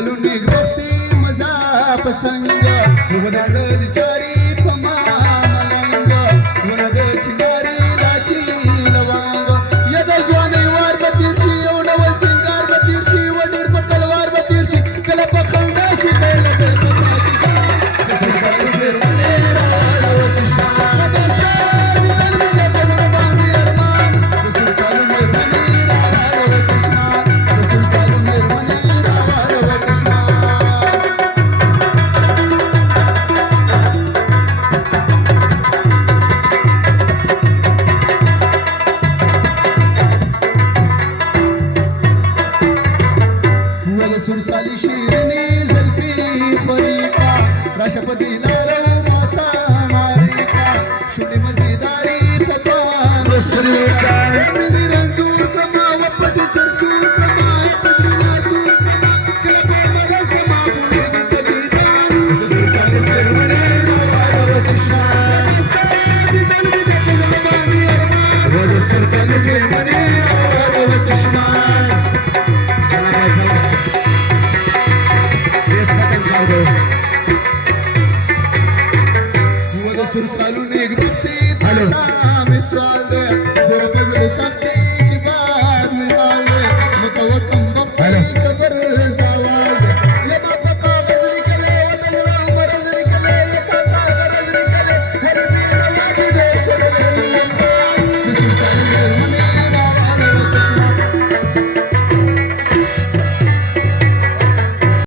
चालून एक बघते मजा पसंग वनाड विचारी तमाम लंग वनाड चिनारी लाची लवांग यदा स्वाने वार बतीरची एवढवल सिंगार बतीरची वडीर पतलवार बतीरची कला पखंडाशी बैल सुरसाली शिरनी जल्फी फरीका राष्ट्रपती लालू माता नारिका शुद्ध मजेदारी पपा मसरिका रंजूर प्रमा वपटी चरचूर प्रमा पटी नासूर प्रमा कला प्रमा समा बुले विदान सुरसाली शिरनी वाडव चिशान दिल विदे पजलबानी अरमान वो सुरसाली शिरनी वाडव चिशान सुर चालून एक बघते